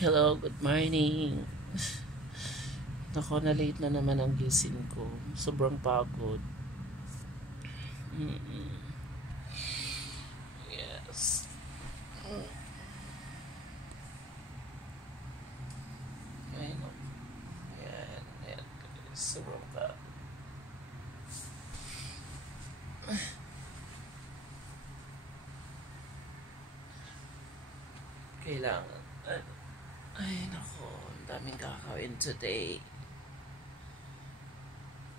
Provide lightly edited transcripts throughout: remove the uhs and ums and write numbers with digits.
Hello, good morning. Nako, na late na naman ang gising ko. Sobrang pagod. Yes. Ay, no. Yan, yan. Sobrang pagod. Kailangan. Ay, nako. Ang daming kakawin today.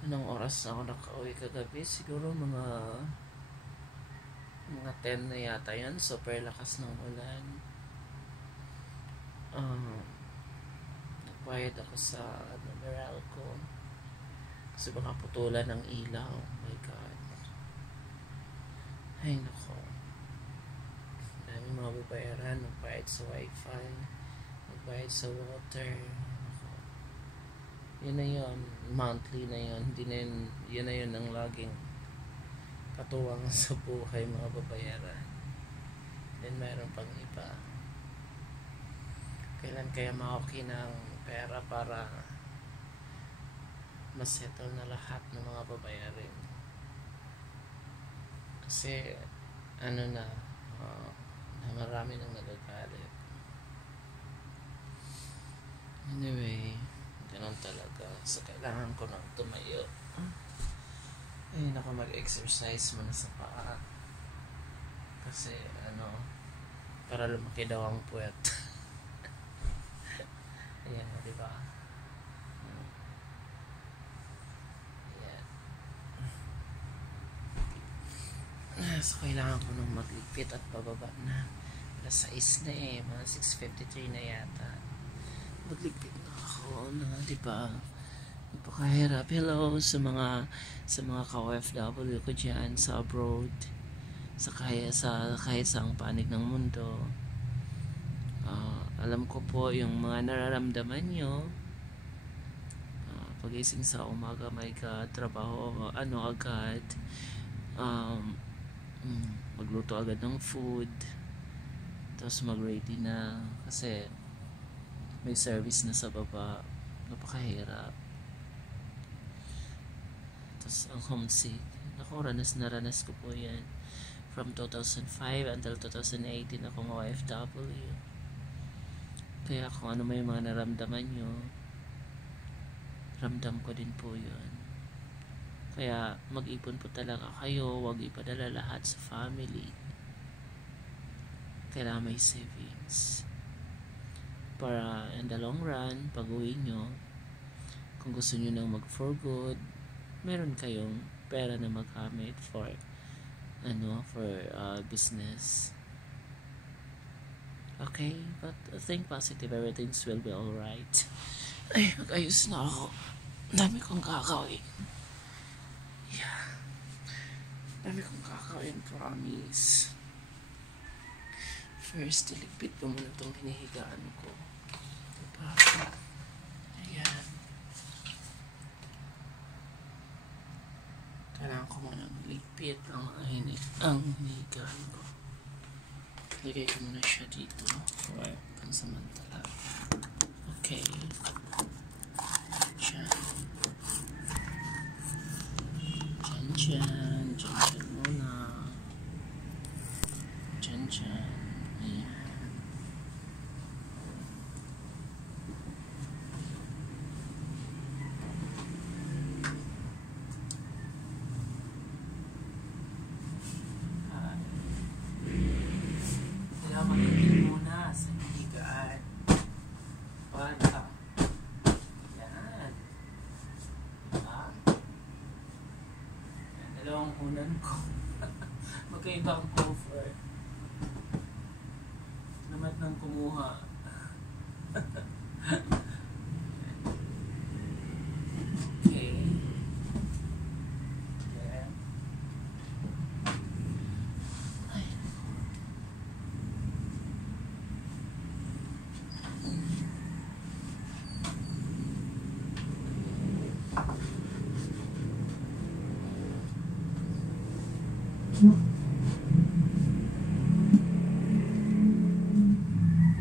Anong oras na ako nakauwi kagabi? Siguro mga 10 na yata yan. Super lakas ng ulan. Nagbayad ako sa Meralco kasi baka putulan ng ilaw. Oh my God. Ay, nako. Dami mga babayaran. Nagbayad sa wifi, nagbayad sa water. Nako. Yun na yun. Monthly na yun. Hindi na yun. Yun na yun ang laging katuwang sa buhay, mga babayaran. Then mayroon pang iba. Kailan kaya mauki ng pera para masettle na lahat ng mga babayarin? Kasi na marami nang nagagalit. Anyway, ganun talaga. So kailangan ko nang tumayo. Ay, naku, mag-exercise muna sa paa. Kasi para lumaki daw ang puwet. Ayan, diba? Ayan. So kailangan ko nung magligpit at bababa na. Alas 6 na mga 6:53 na yata. Magligpit na ako diba? Napakahirap. Hello sa mga ka-OFW ko dyan sa abroad, kahit saang panig ng mundo. Alam ko po yung mga nararamdaman nyo. Pagising sa umaga, may trabaho agad, magluto agad ng food, tapos mag-ready na kasi may service na sa baba. Napakahirap. Tapos ang homesick. Ako, ranas ko po yan. From 2005 until 2018 akong OFW. Kaya kung ano may mga naramdaman nyo, ramdam ko din po yun. Kaya mag-ipon po talaga kayo. Huwag ipadala lahat sa family. Kailangan may savings para in the long run, pag uwi nyo, kung gusto nyo nang mag for good, meron kayong pera na magamit for business. Okay, but think positive, everything will be alright. Ay, mag-ayos na ako. Dami kong kakawin. Yeah. Dami kong kakawin, promise. First, iligpit ko muna itong hinihigaan ko. Diba? Ayan. Kailangan ko muna ligpit ang hinihigaan ko. Lagay ko muna siya dito for pansamantala. Okay. Diyan muna. Diyan. Ayan. Magiging muna sa higaan. Para. Yan. Diba? Yan, dalawang unan ko. Magkaibang offer. Namat nang kumuha. Okay. Yan.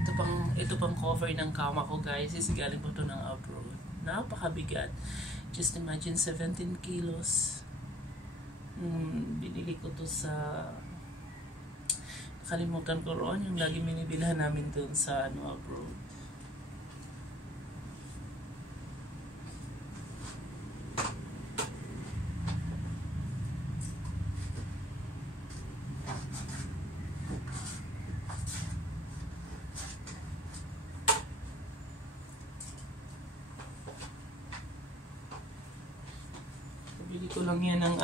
Ito pang pang cover ng kama ko, guys, is galing pa to ng abroad. Napakabigat. Just imagine 17 kilos. Binili ko to sa, nakalimutan ko roon, yung lagi binibilhan namin dun sa abroad. Bili ko lang yan ng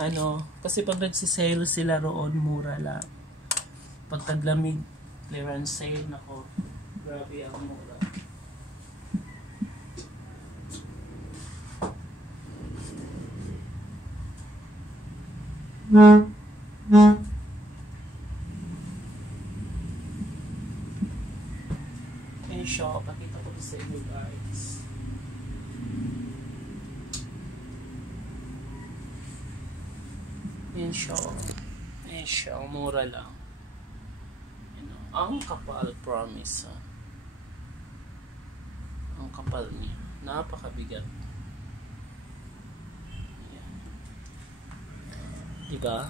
kasi pag nagsisale sila roon, mura lang. Pag taglamig, clearance sale, nako, grabe ang mura. Ayan siya, pakita ko sa inyo, guys. Ayan siya, mura lang. Ang kapal, promise. Ang kapal niya, napakabigat. Ayan. Diba?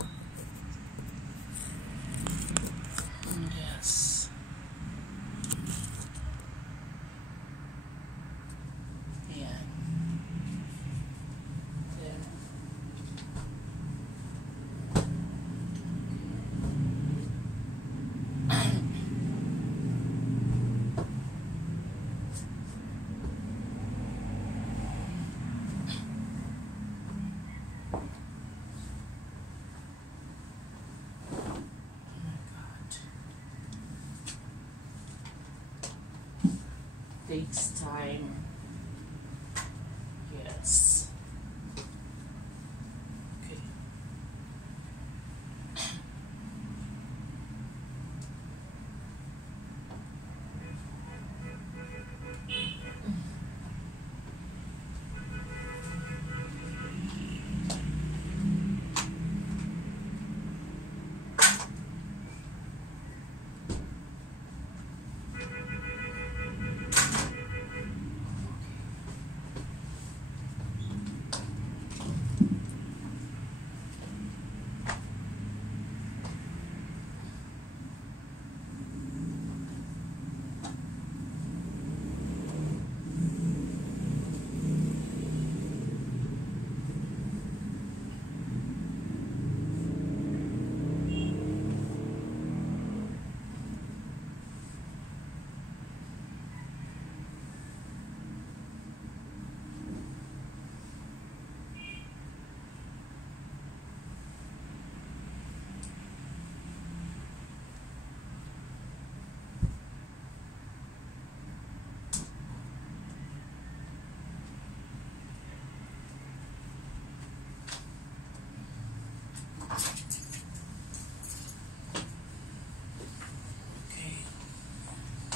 Yes. Ayan. Takes time. Yes. Okay.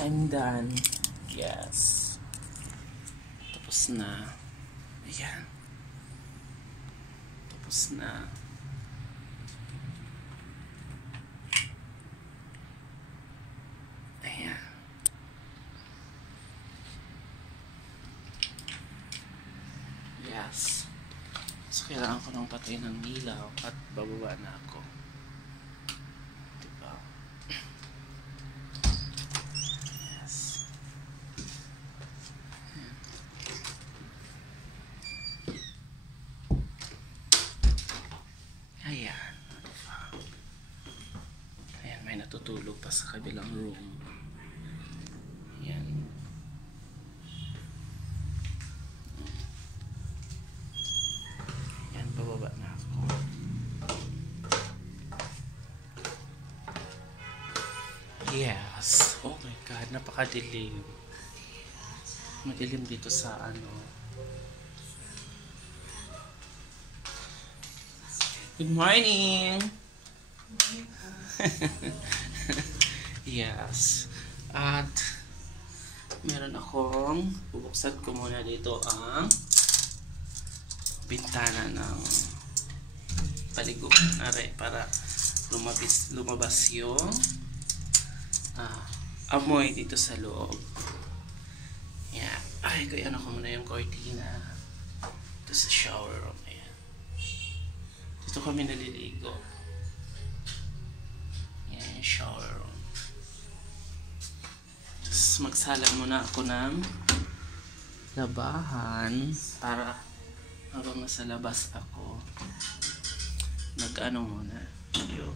I'm done. Yes. Tapos na. Ayan. Tapos na. Ayan. Yes. So, kailangan ko nang patay ng ilaw at bababa na ako. May natutulog pa sa kabilang room. Yan. Yan, bababa na ako. Yes. Oh my God, napakadilim. Madilim dito sa Good morning! Yes. At meron akong bubuksan ko muna dito ang bintana ng paliguan para lumabas yung amoy dito sa loob. Ay, kaya ano ko muna yung cortina. Ito sa shower room. Ayan. Dito kami naliligo. Ayan yung shower room. Tapos magsalang muna ako ng labahan para habang nasa labas ako nag-ano muna yung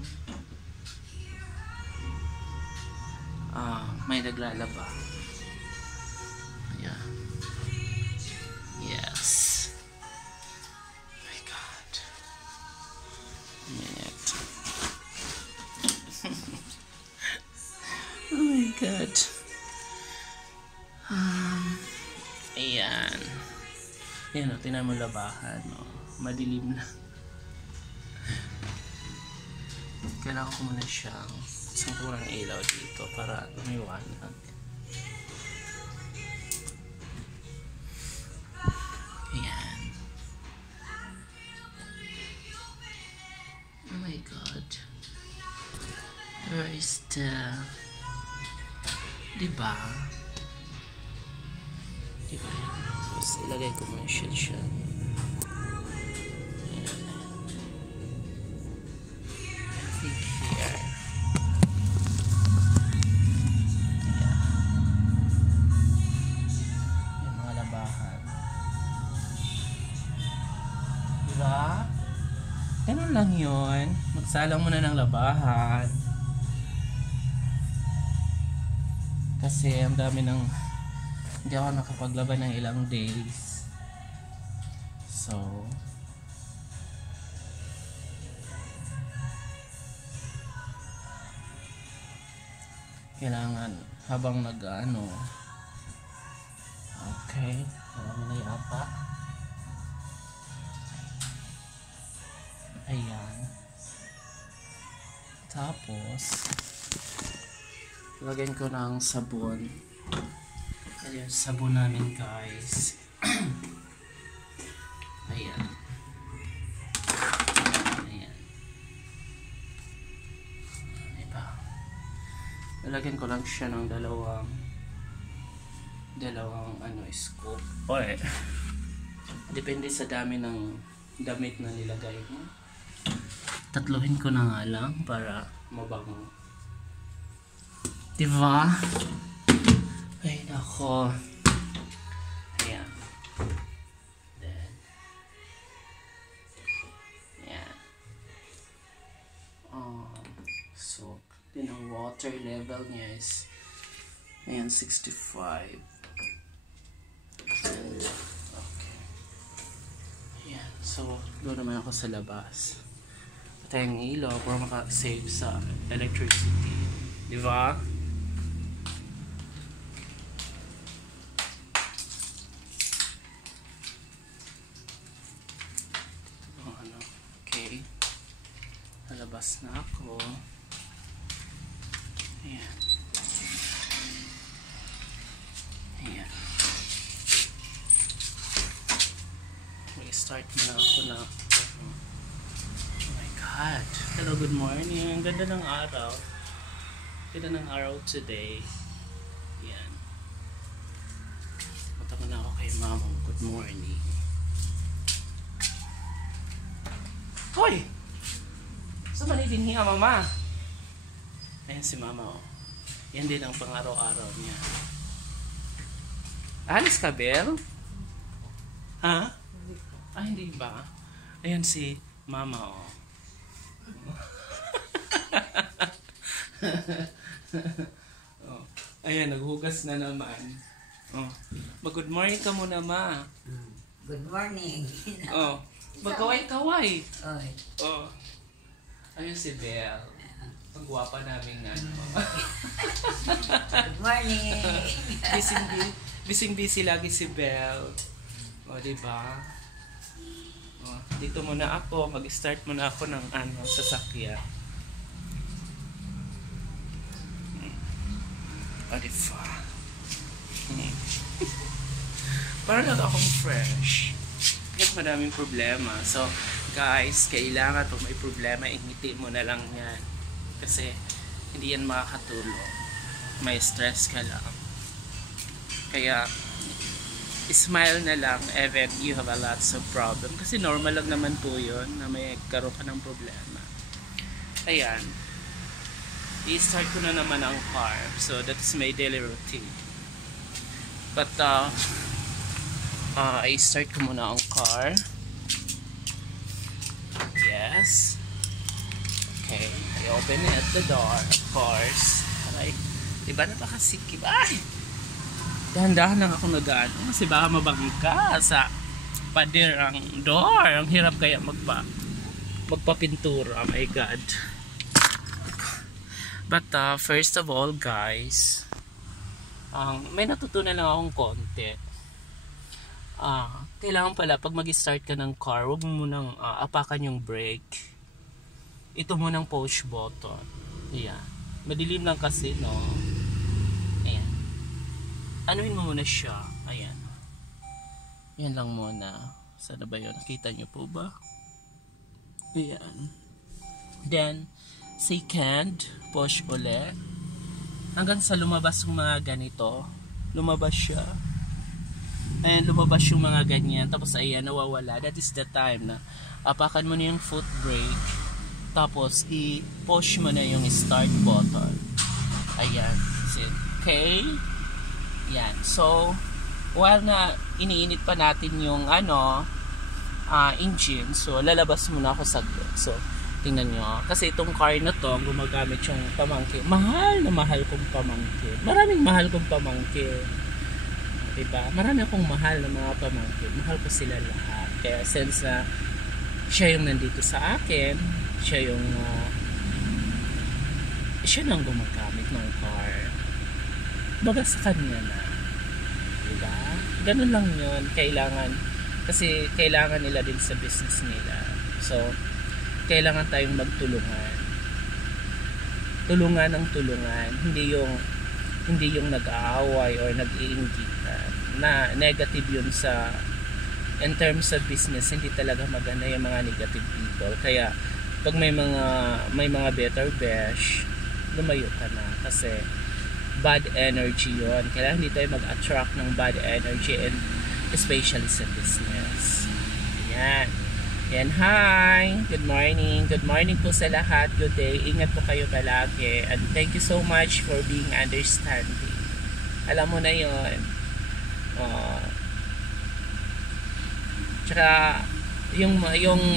may naglalaba. Yeah. Yes. My God. A minute. Oh my God. Ayan. Ayan o, tinan mo labahan. O. Madilim na. Kailangan ko muna siyang sangkurang ilaw dito para lumiwanag. Ayan. Oh my God. Where is the... Diba? Diba yan? Tapos ilagay ko muna siya. Diba? Ganun lang yun. Magsalang muna ng labahan. Kasi ang dami ng... Hindi ako nakapaglaban ng ilang days. So... Kailangan habang nag-ano... Okay. Marami na yata. Ayan. Tapos, lagyan ko ng sabon. Ayan, sabon namin guys. Ayan. Ayan. Diba? Lagyan ko lang siya ng dalawang scoop. Okay. Depende sa dami ng damit na nilagay mo. Tatluhin ko na nga lang para mabango. Diba? Ay, nako. Ayan. Then, ayan. So, din ang water level niya is, ayan, 65. And, okay. Ayan. So, doon naman ako sa labas. Patay ang ilaw para maka-save sa electricity. Diba? Okay. Nalabas na ako. Ayan. Ayan. Mag-start muna ako na God. Hello, good morning. Ang ganda ng araw. Ganda ng araw today. Yan. Punta ko na ako kay mama. Good morning. Hoy! Saan ba din hiya, mama? Ayan si mama, oh. Yan din ang pang-araw-araw niya. Alis ka, Bel? Ha? Ah, hindi ba? Ayan si mama, oh. Oh. Ayan, naghugas na naman. Oh. Mag-good morning ka muna, ma. Good morning. Oh. Magkaway-kaway. Oy. Oh. Ayun si Belle. Ang gwapa namin ano. Good morning. Busy lagi si Belle. O, diba? Oh, dito muna ako. Mag-start muna ako ng sasakyan. O, diba? Parang lang akong fresh. Kahit madaming problema. So, guys, kailangan pag may problema, ingiti mo na lang yan. Kasi, hindi yan makakatulong. May stress ka lang. Kaya, smile na lang even you have a lots of problem. Kasi normal lang naman po yun na may karoon ka ng problema. Ayan. I-start ko na naman ang car. So, that is my daily routine. But, i-start ko muna ang car. Yes. Okay. I open it, the door, of course. Aray. Diba napakasikip? Ay! Dahan-dahan lang ako nag-ano kasi baka mabangga sa pader ang door. Ang hirap kaya magpapintura. Oh my God. But first of all, guys, may natutunan lang akong konti. Kailangan pala pag mag-start ka ng car, huwag mo munang apakan yung brake. Ito munang push button. Ayan. Madilim lang kasi, no? Ayan. Anuhin mo muna siya. Ayan. Yan lang muna. Sana ba yun? Nakita nyo po ba? Ayan. Then, second, push ulit. Hanggang sa lumabas yung mga ganito. Lumabas siya. Ayan, lumabas yung mga ganyan. Tapos, ayan, nawawala. That is the time na apakan mo na yung foot brake. Tapos, i-push mo na yung start button. Ayan. Okay? Yan. So, while na iniinit pa natin yung engine, so lalabas muna ako saglit. So, tingnan nyo. Kasi itong car na to, gumagamit yung pamangkin. Mahal na mahal kong pamangkin. Maraming mahal kong pamangkin. Diba? Marami akong mahal na mga pamangkin. Mahal ko sila lahat. Kaya since na siya yung nandito sa akin, siya yung siya nang gumagamit ng car. Baga sa kanya na. Diba? Ganun lang yun. Kasi kailangan nila din sa business nila. So, kailangan tayong magtulungan. Tulungan ng tulungan. Hindi yung nag-aaway or nag-iinggitan. Na negative yun in terms of business, hindi talaga maganda yung mga negative people. Kaya, pag may mga better besh, lumayo ka na. Kasi, bad energy yon. Kailangan hindi tayo mag-attract ng bad energy, and especially sa business. Ayan. Ayan, hi! Good morning. Good morning po sa lahat. Good day. Ingat po kayo palagi. And thank you so much for being understanding. Alam mo na yon. Tsaka, yung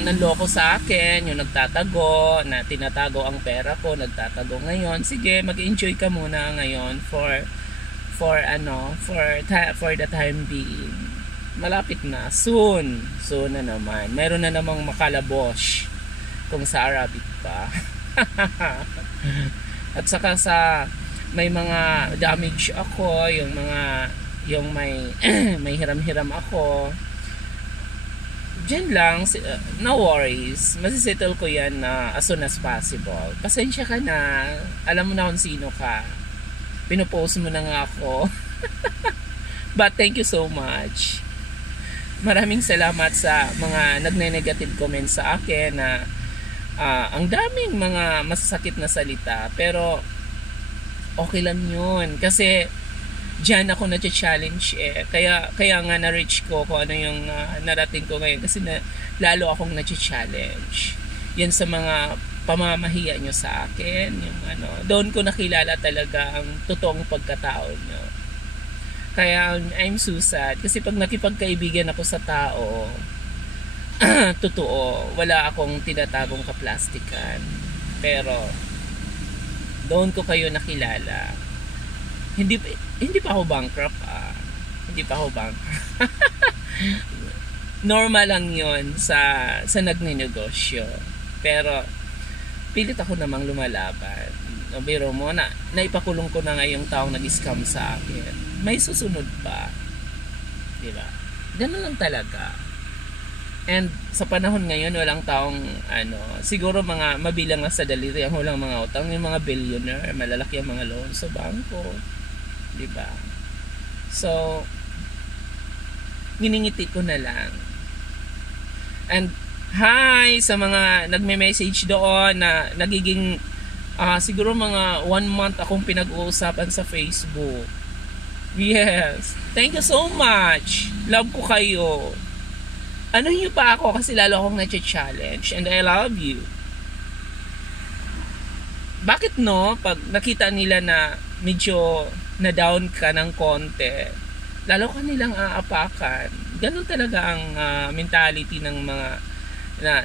nanloko sa akin, yung nagtatago, na tinatago ang pera ko, nagtatago ngayon, sige, mag-enjoy ka muna ngayon for the time being. Malapit na, soon na naman. Meron na namang makalabos kung sa Arabic pa. At saka may mga damage ako, yung may hiram-hiram ako. Diyan lang, no worries. Masisettle ko yan as soon as possible. Pasensya ka na. Alam mo na kung sino ka. Pinopost mo na nga ako. But thank you so much. Maraming salamat sa mga nagne-negative comments sa akin na ang daming mga masasakit na salita. Pero okay lang yun. Kasi diyan ako na-challenge Kaya nga na-reach ko kung ano yung narating ko ngayon. Kasi lalo akong na-challenge. Yan sa mga pamamahiya nyo sa akin. Doon ko nakilala talaga ang totoong pagkatao nyo. Kaya I'm so sad. Kasi pag nakipagkaibigan ako sa tao, totoo, wala akong tinatagong kaplastikan. Pero doon ko kayo nakilala. Hindi pa ako bankrupt. Hindi pa ako bankrupt. Normal lang yon sa nagnenegosyo. Pero pilit ako namang lumalaban. Biro mo na naipakulong ko na nga yung taong nag-scam sa akin. May susunod pa. Diba? Ganun lang talaga. And sa panahon ngayon, walang taong siguro mga mabilang na sa daliri ang walang mga utang, yung mga billionaire, malalaki ang mga loan sa bangko. Diba? So, giningiti ko na lang. And, hi sa mga nagme-message doon na nagiging, siguro mga 1 month akong pinag-uusapan sa Facebook. Yes. Thank you so much. Love ko kayo. Ano nyo pa ako kasi lalo akong na-challenge and I love you. Bakit no? Pag nakita nila na medyo na-down ka ng konti, lalo ka nilang aapakan. Ganun talaga ang mentality ng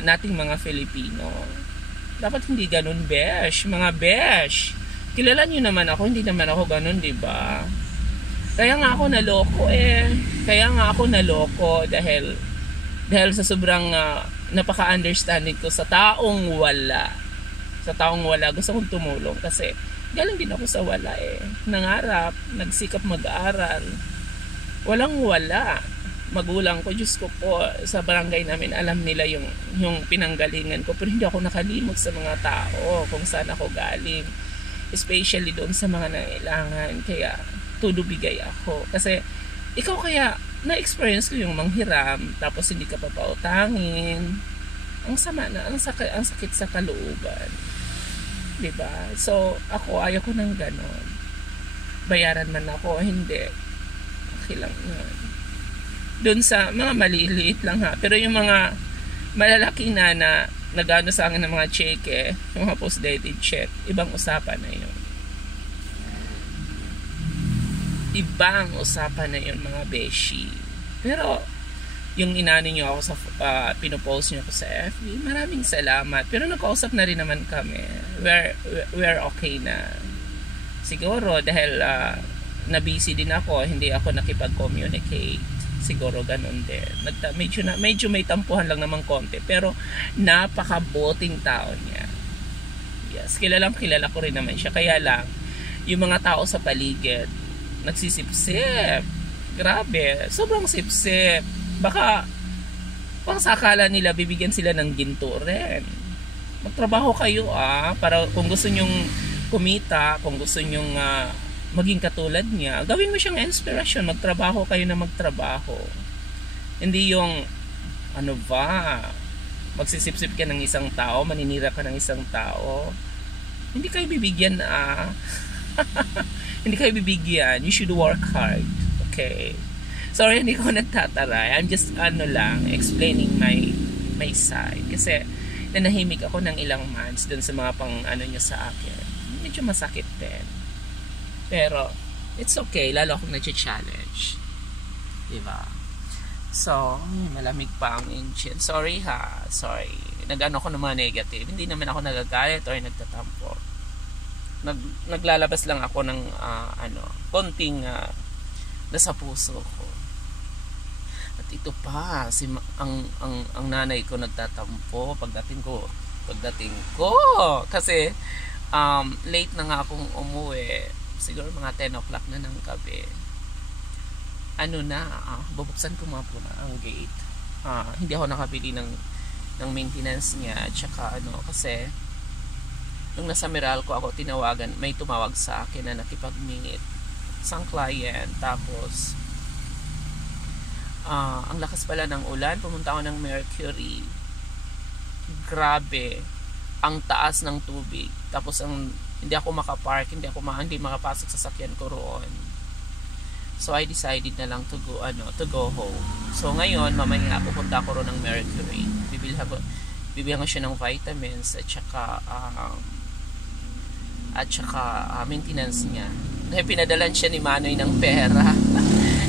nating mga Filipino. Dapat hindi ganun, besh. Mga besh. Kilala nyo naman ako, hindi naman ako ganun, diba? Kaya nga ako naloko Kaya nga ako naloko dahil sa sobrang napaka-understanding ko sa taong wala. Sa taong wala, gusto kong tumulong kasi galing din ako sa wala Nangarap, nagsikap mag-aaral. Walang wala. Magulang ko, Diyos ko po, sa barangay namin, alam nila yung pinanggalingan ko. Pero hindi ako nakalimot sa mga tao kung saan ako galing. Especially doon sa mga nangailangan. Kaya, todo bigay ako. Kasi, ikaw kaya, na-experience ko yung manghiram, tapos hindi ka papautangin. Ang sama na, ang sakit sa kalooban. Diba? So, ako, ayaw ko ng ganon. Bayaran man ako, hindi. Okay lang yun. Doon sa mga maliliit lang ha. Pero yung mga malalaki na nagano sa akin ng mga cheque, yung mga post-dated check, ibang usapan na yun. Ibang usapan na yun, mga beshi. Pero, yung inano nyo ako sa, pinopost nyo ako sa FB, maraming salamat. Pero nakausap na rin naman kami. We're okay na. Siguro, dahil na-busy din ako, hindi ako nakipag-communicate. Siguro ganun din. Medyo may tampuhan lang naman konti. Pero napakaboting tao niya. Yes, kilala ko rin naman siya. Kaya lang, yung mga tao sa paligid, nagsisipsip. Grabe, sobrang sipsip. Baka sa akala nila, bibigyan sila ng ginto rin. Magtrabaho kayo para kung gusto nyong kumita, kung gusto nyong maging katulad niya, gawin mo siyang inspiration. Magtrabaho kayo na magtrabaho. Hindi yung magsisipsip ka ng isang tao, maninira ka ng isang tao. Hindi kayo bibigyan hindi kayo bibigyan. You should work hard. Okay? Sorry, hindi ko nagtataray. I'm just explaining my side. Kasi nanahimik ako ng ilang months dun sa mga nyo sa akin. Medyo masakit din. Pero, it's okay. Lalo akong nag-challenge. Diba? So, malamig pa ang engine. Sorry ha. Sorry. Nag-ano ko ng mga negative. Hindi naman ako nagagalit or nagtatampo. Naglalabas lang ako ng, konting nasa puso ko. At ito pa, ang nanay ko nagtatampo pagdating ko. Kasi, late na nga akong umuwi. Siguro mga 10 o'clock na ng gabi. Bubuksan ko mga po na ang gate. Hindi ako nakabili ng maintenance niya. Tsaka kasi nung nasa Meralco ako tinawagan, may tumawag sa akin na nakipag-meet isang client. Tapos ang lakas pala ng ulan. Pumunta ako ng Mercury. Grabe. Ang taas ng tubig. Tapos hindi ako makapark, hindi makapasok sa sakyan ko roon. So I decided na lang to go home. So ngayon, mamaya pupunta ako roon ng Mercury. Bibilhan ko siya ng vitamins at saka maintenance niya. Dahil pinadalan siya ni Manoy ng pera.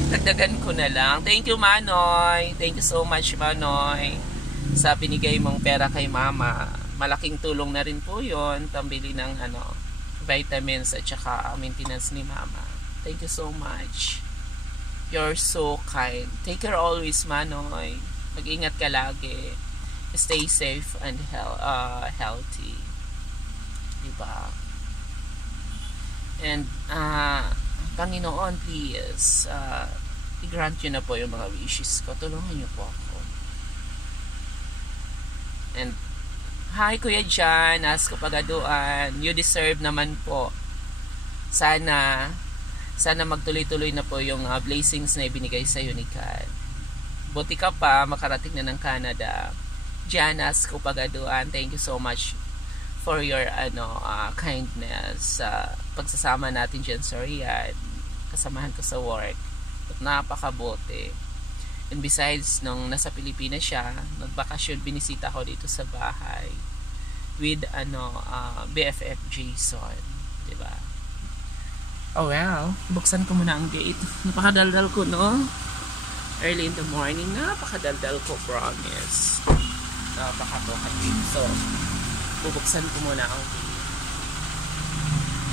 Dagdagan ko na lang. Thank you, Manoy. Thank you so much, Manoy, sa binigay mong pera kay Mama. Malaking tulong na rin po yun. Pambili ng vitamins at saka maintenance ni Mama. Thank you so much. You're so kind. Take care always, Manoy. Mag-ingat ka lagi. Stay safe and healthy. Diba? And Panginoon, please i-grant nyo na po yung mga wishes ko. Tulungan nyo po ako. And hi, Kuya Jan. Ask ko pagaduan. You deserve naman po. Sana magtuloy-tuloy na po yung blessings na ibinigay sa ni God. Buti ka pa, makarating na ng Canada. Jan, ask ko pagaduan. Thank you so much for your kindness. Pagsasama natin dyan sa Riyadh. kasamahan ko sa work. At napakabote. And besides, nung nasa Pilipinas siya, nagbakasyon, binisita ko dito sa bahay with BFF Jason, diba? Oh well, buksan ko muna ang gate. Napakadaldal ko, no? Early in the morning, napakadaldal ko, promise. Napakatokative. So, bubuksan ko muna ang gate.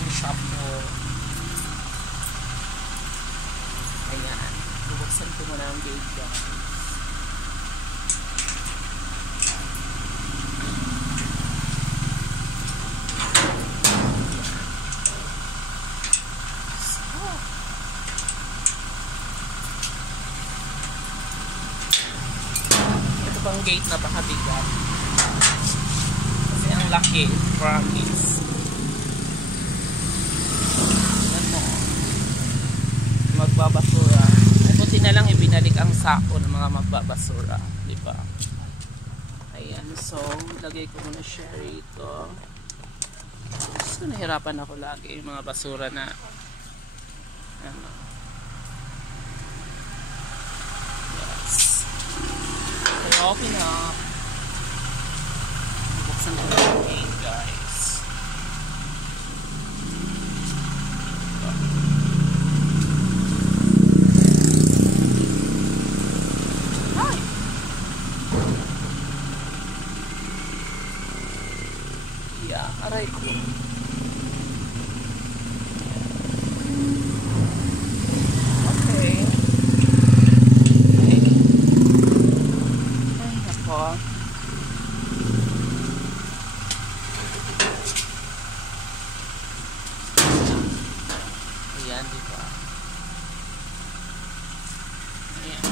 Ang shop ko. Ayan. Bubuksan ko muna ang gate, guys. Ang gate napakabigat kasi ang laki, promise. Ano, magbabasura ay buti na lang ibinalik ang sako ng mga magbabasura, diba? Ayan, so lagay ko muna siya rito. So nahirapan ako lagi yung mga basura na ano. Okay na. Buksan ko na yung gate, guys. Hi! Yeah, aray ko. Okay. Ayan, diba? Ayan.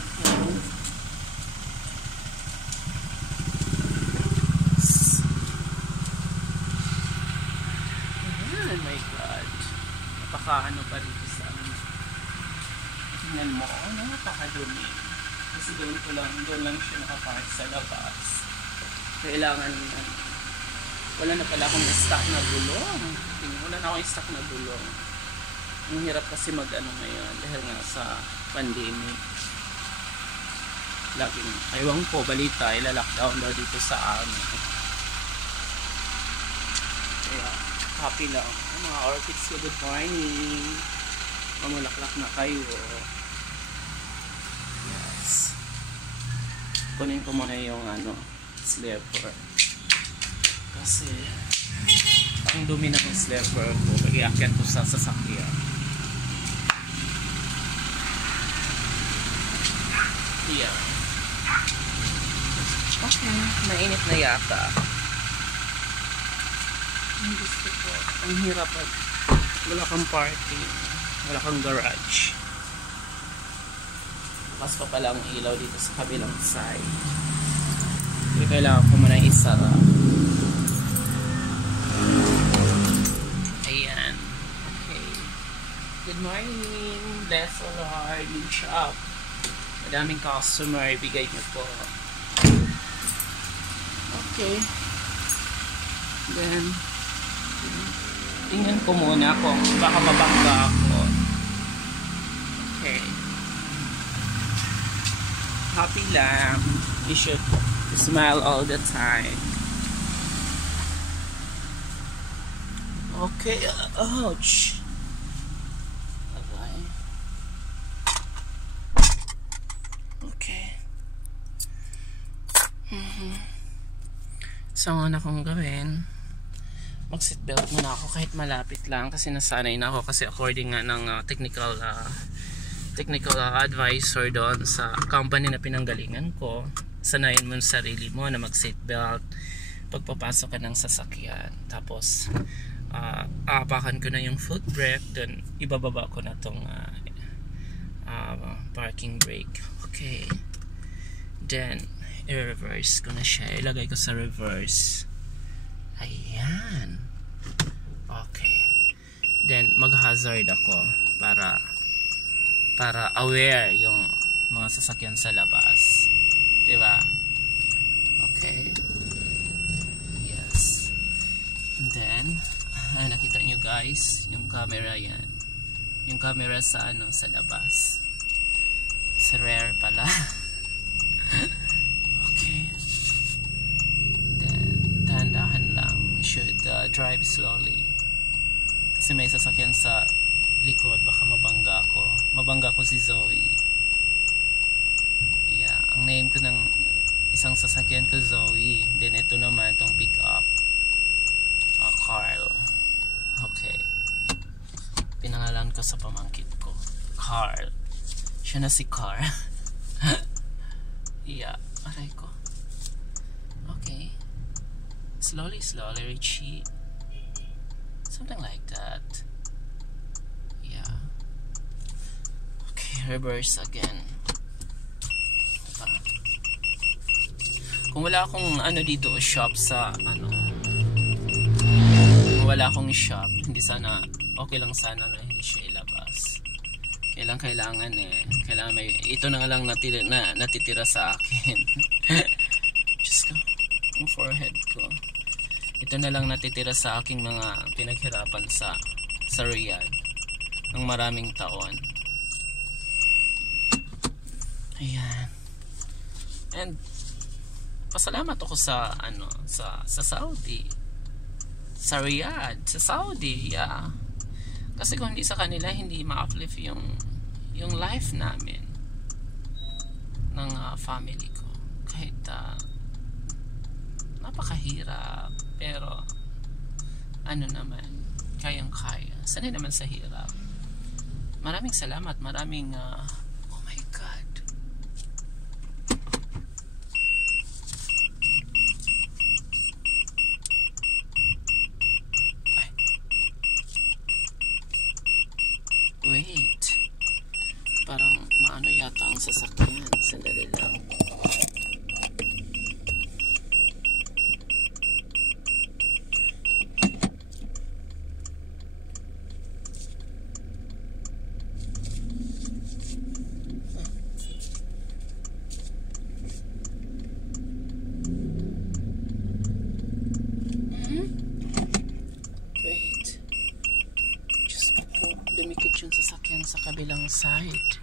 Okay. Ayan, my God. Napaka-ano pa rito sa amin. Tingnan mo, napakadumi. Kasi doon lang siya nakapark sa labas. Kailangan wala na pala akong stock na gulong. Wala na akong stock na gulong. Ang hirap kasi mag-ano ngayon dahil nga sa pandemic. Laging, aywan ko, balita, ilalockdown daw dito sa amin. Kaya, happy lang. Mga orchids ko, good morning. Mamulaklak na kayo. Yes. Kunin ko muna yung slipper. Kasi ang dumi ng slipper ko, pag-iakyat ko sa sasakyan. Yeah. Okay, mainit na yata. Ang gusto ko, ang hirap pag wala kang parking, wala kang garage. Mas pa pala ang ilaw dito sa kabilang side. Kaya kailangan ko muna isara. Ayan. Okay. Good morning. Bless the Lord. Yung shop. Madaming customer. Ibigay niyo po. Okay. Then, tingnan ko muna kung baka mabangga ako. Okay. Happy lang. You should smile all the time. Okay. Ouch. Okay. Okay. So, ano kong gawin? Mag-seatbelt muna ako kahit malapit lang kasi nasanay na ako kasi according nga ng technical advisor doon sa company na pinanggalingan ko, sanayin mo sa sarili mo na mag-seatbelt pagpapasok ka ng sasakyan. Tapos aapakan ko na yung foot brake, then ibababa ko na tong parking brake. Okay, then i-reverse ko na siya, ilagay ko sa reverse. Ayan. Okay, then mag-hazard ako para aware yung mga sasakyan sa labas, diba? Okay, yes. And then nakita nyo guys, yung camera yan. Yung camera sa sa labas. Sa rear pala. Okay. Then, dahan-dahan lang. Should drive slowly. Kasi may sasakyan sa likod. Baka mabangga ko. Mabangga ko si Zoe. Yeah. Ang name ko ng isang sasakyan ko, Zoe. Then ito naman, itong pick up. Carl. Okay. Pinangalan ko sa pamangkin ko. Carl. Siya na si Carl. Yeah. Aray ko. Okay. Slowly, Richie. Something like that. Yeah. Okay, reverse again. Diba? Kung wala akong dito shop sa kung wala akong shop, hindi sana, okay lang sana na hindi siya ilabas. Kailangan may ito na lang natitira sa akin. Diyos ko, ang forehead ko. Ito na lang natitira sa aking mga pinaghirapan sa Riyadh ng maraming taon. Ayan. And pasalamat ako sa Saudi, sa Riyadh, sa Saudi. Yeah. Kasi kung hindi sa kanila, hindi ma-uplift yung life namin ng family ko. Kahit napakahirap, pero naman, kayang-kaya. Sanay naman sa hirap. Maraming salamat, maraming oh my God. Wait. Parang maano yata ang sasakyan. Sandali lang. Wait. Dumikit yung sasakyan sa kabilang side.